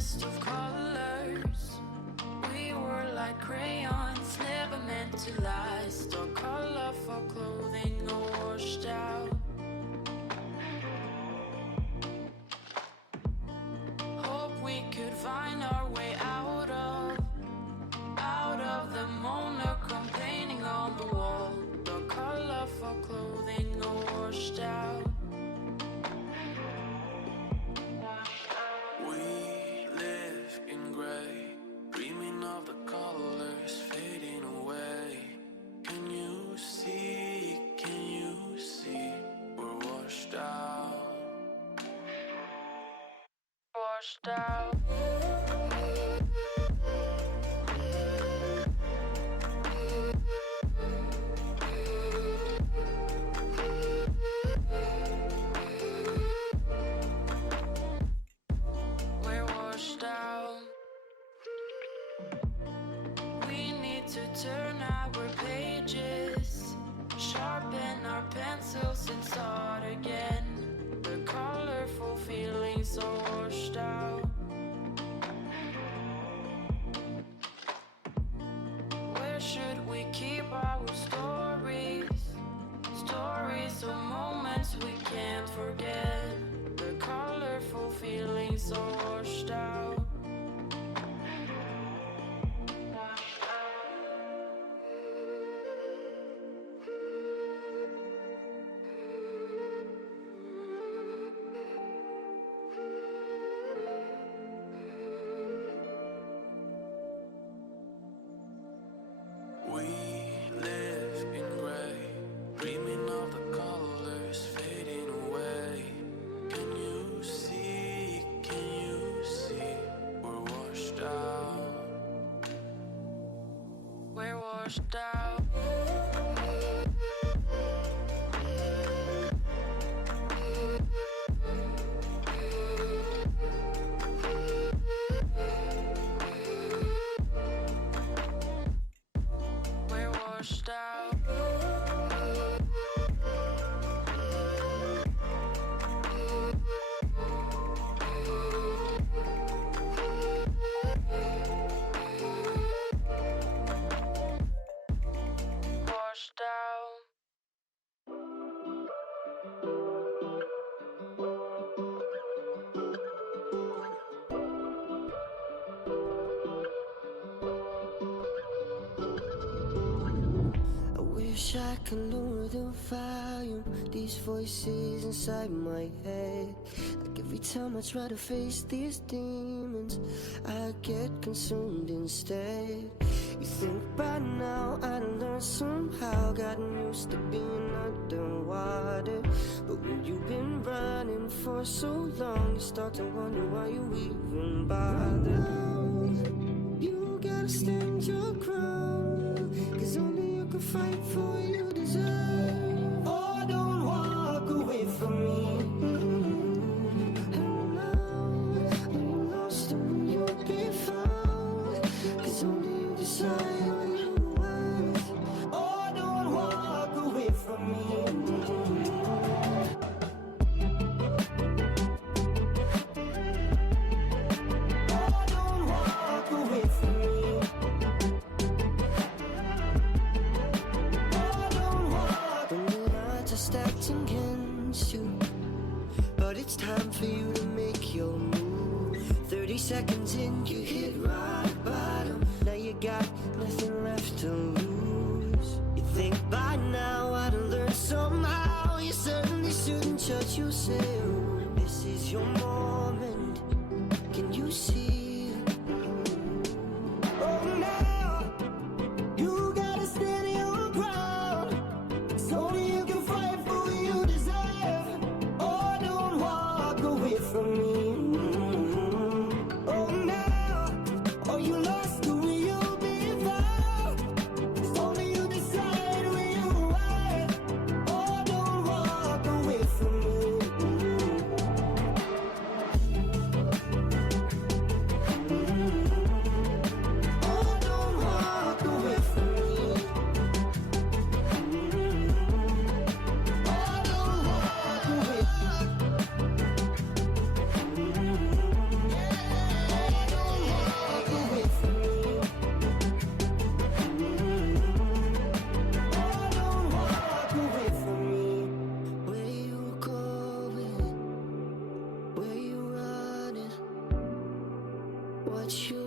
nest of colors. We were like crayons, never meant to last. Our colorful clothing all washed out. Hope we could find our way out of the moaner complaining on the wall. Our colorful clothing all washed out. Washed out. We're washed out. We need to turn our pages, sharpen our pencils and start again. The colorful feelings are washed out. Where should we keep our stories? Stories of moments we can't forget. The colorful feelings are washed out. We live in gray, dreaming of the colors fading away. Can you see, we're washed out. We're washed out. Washed out. Washed out. Wish I could lower the volume. These voices inside my head. Like every time I try to face these demons, I get consumed instead. You think by now I'd learned somehow, gotten used to being underwater. But when you've been running for so long, you start to wonder why you even bother. Now, you gotta stand your ground, 'cause only you can fight for what you deserve. Oh, don't walk away from me. And now, I'm lost and you'll be found, 'cause only you decide what you want. Oh, don't walk away from me. Stacked against you, but it's time for you to make your move. 30 seconds in, you hit rock bottom. Now you got nothing left to lose. You think by now I'd learn somehow. You certainly shouldn't judge yourself. This is your moment. Can you see it? Oh, now you gotta stand your ground. It's only you can fight for what you deserve. Oh, don't walk away from me. Oh, now, are you lost or will you be found? It's only you decide where you are. Oh, don't walk away from me. Oh, don't walk away from me. Oh, don't walk away. want you